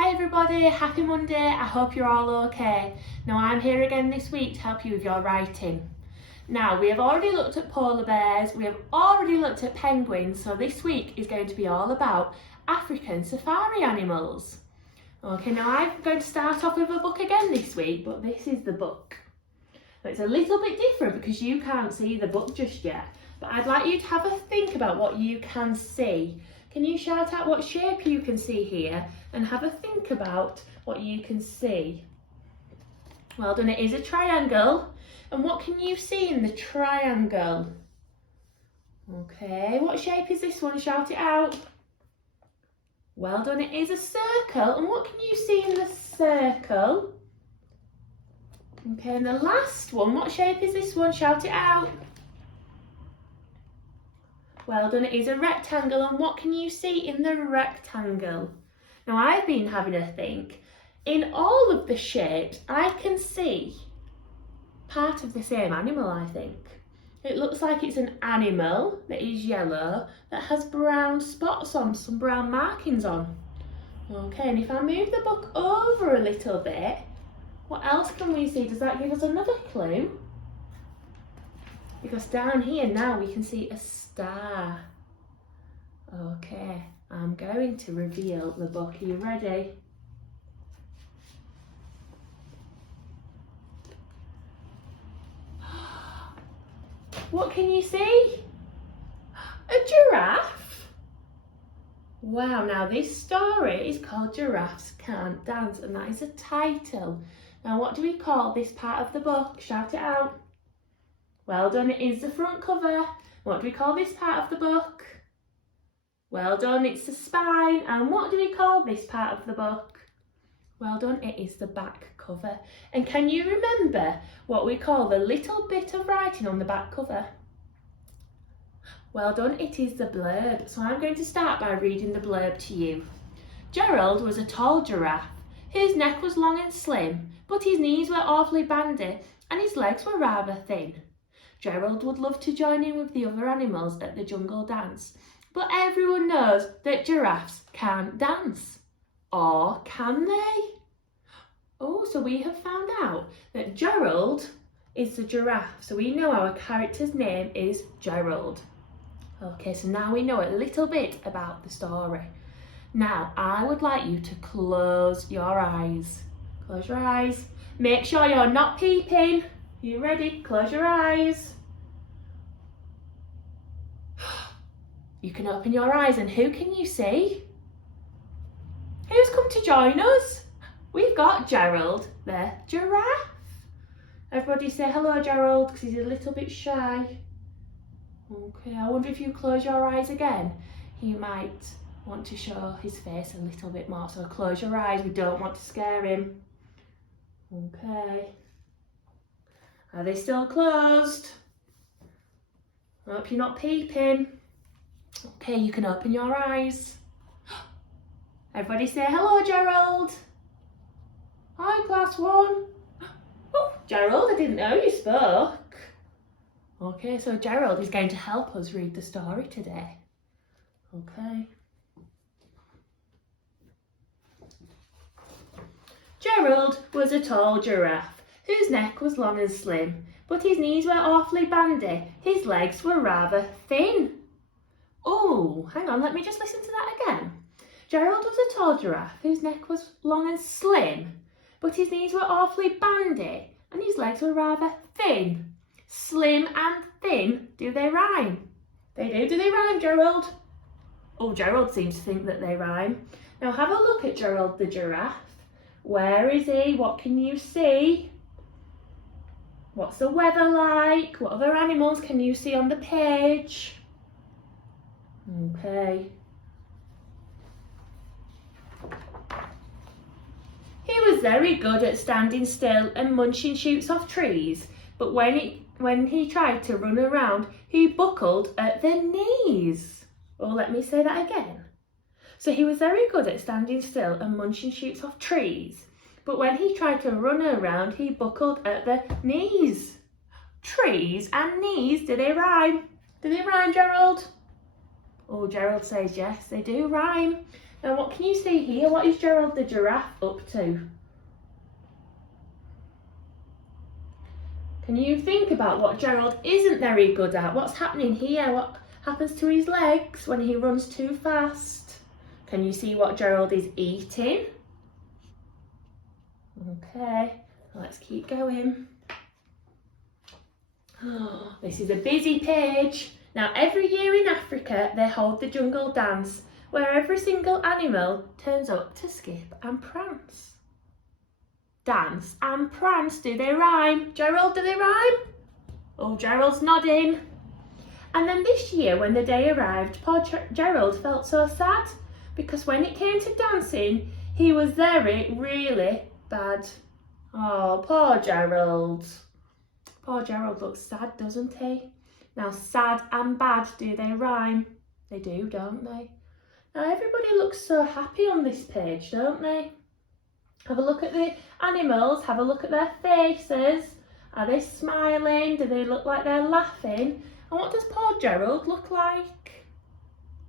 Hi everybody, happy Monday. I hope you're all okay. Now I'm here again this week to help you with your writing. Now we have already looked at polar bears, we have already looked at penguins, so this week is going to be all about African safari animals. Okay, now I'm going to start off with a book again this week, but this is the book. It's a little bit different because you can't see the book just yet, but I'd like you to have a think about what you can see. Can you shout out what shape you can see here and have a think about what you can see? Well done, it is a triangle. And what can you see in the triangle? Okay, what shape is this one? Shout it out. Well done, it is a circle. And what can you see in the circle? Okay, and the last one, what shape is this one? Shout it out. Well done, it is a rectangle, and what can you see in the rectangle? Now I've been having a think. In all of the shapes, I can see part of the same animal, I think. It looks like it's an animal that is yellow, that has brown spots on, some brown markings on. Okay, and if I move the book over a little bit, what else can we see? Does that give us another clue? Because down here now we can see a star. Okay, I'm going to reveal the book. Are you ready? What can you see? A giraffe. Wow, now this story is called Giraffes Can't Dance, and that is a title. Now what do we call this part of the book? Shout it out. Well done, it is the front cover. What do we call this part of the book? Well done, it's the spine. And what do we call this part of the book? Well done, it is the back cover. And can you remember what we call the little bit of writing on the back cover? Well done, it is the blurb. So I'm going to start by reading the blurb to you. Gerald was a tall giraffe. His neck was long and slim, but his knees were awfully bandy and his legs were rather thin. Gerald would love to join in with the other animals at the jungle dance, but everyone knows that giraffes can't dance. Or can they? Oh, so we have found out that Gerald is the giraffe, so we know our character's name is Gerald. Okay, so now we know a little bit about the story. Now, I would like you to close your eyes. Close your eyes. Make sure you're not peeping. Are you ready? Close your eyes. You can open your eyes, and who can you see? Who's come to join us? We've got Gerald, the giraffe. Everybody say hello, Gerald, because he's a little bit shy. Okay, I wonder if you close your eyes again, he might want to show his face a little bit more. So close your eyes, we don't want to scare him. Okay. Are they still closed? I hope you're not peeping. Okay, you can open your eyes. Everybody say hello, Gerald. Hi, class 1. Oh, Gerald, I didn't know you spoke. Okay, so Gerald is going to help us read the story today. Okay. Gerald was a tall giraffe whose neck was long and slim, but his knees were awfully bandy. His legs were rather thin. Oh, hang on, let me just listen to that again. Gerald was a tall giraffe whose neck was long and slim, but his knees were awfully bandy and his legs were rather thin. Slim and thin, do they rhyme? They do. Do they rhyme, Gerald? Oh, Gerald seems to think that they rhyme. Now have a look at Gerald the giraffe. Where is he? What can you see? What's the weather like? What other animals can you see on the page? Okay. He was very good at standing still and munching shoots off trees, but when he tried to run around, he buckled at the knees. Oh, let me say that again. So he was very good at standing still and munching shoots off trees, but when he tried to run around, he buckled at the knees. Trees and knees, do they rhyme? Do they rhyme, Gerald? Oh, Gerald says yes, they do rhyme. Now what can you see here? What is Gerald the giraffe up to? Can you think about what Gerald isn't very good at? What's happening here? What happens to his legs when he runs too fast? Can you see what Gerald is eating? Okay, let's keep going. Oh, this is a busy page. Now every year in Africa they hold the jungle dance where every single animal turns up to skip and prance. Dance and prance, do they rhyme? Gerald, do they rhyme? Oh, Gerald's nodding. And then this year when the day arrived, poor Gerald felt so sad because when it came to dancing, he was really bad. Oh, poor Gerald. Poor Gerald looks sad, doesn't he? Now, sad and bad, do they rhyme? They do, don't they? Now, everybody looks so happy on this page, don't they? Have a look at the animals, have a look at their faces. Are they smiling? Do they look like they're laughing? And what does poor Gerald look like?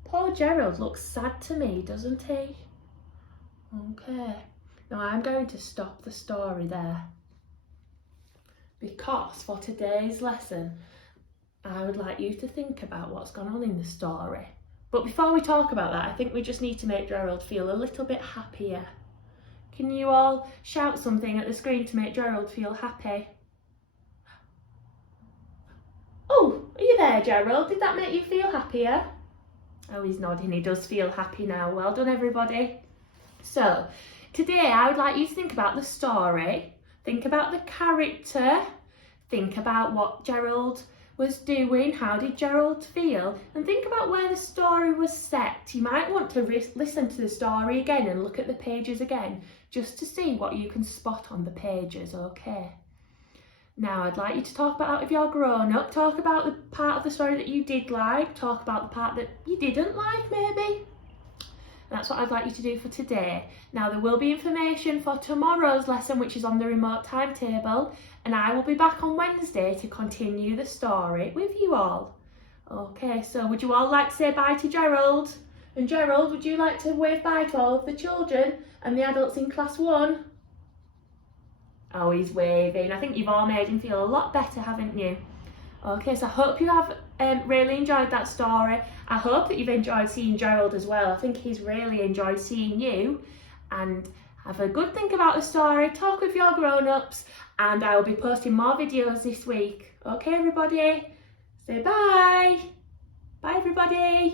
Poor Gerald looks sad to me, doesn't he? Okay, now I'm going to stop the story there. Because for today's lesson, I would like you to think about what's gone on in the story. But before we talk about that, I think we just need to make Gerald feel a little bit happier. Can you all shout something at the screen to make Gerald feel happy? Oh, are you there, Gerald? Did that make you feel happier? Oh, he's nodding. He does feel happy now. Well done, everybody. So, today I would like you to think about the story. Think about the character. Think about what Gerald was doing. How did Gerald feel? And think about where the story was set. You might want to listen to the story again and look at the pages again, just to see what you can spot on the pages, okay? Now, I'd like you to talk about if you're grown up, talk about the part of the story that you did like, talk about the part that you didn't like, maybe. That's what I'd like you to do for today. Now, there will be information for tomorrow's lesson, which is on the remote timetable, and I will be back on Wednesday to continue the story with you all. Okay, so would you all like to say bye to Gerald? And Gerald, would you like to wave bye to all of the children and the adults in class 1? Oh, he's waving. I think you've all made him feel a lot better, haven't you? Okay, so I hope you have really enjoyed that story. I hope that you've enjoyed seeing Gerald as well. I think he's really enjoyed seeing you. And have a good think about the story, talk with your grown-ups, and I will be posting more videos this week. Okay, everybody? Say bye. Bye, everybody.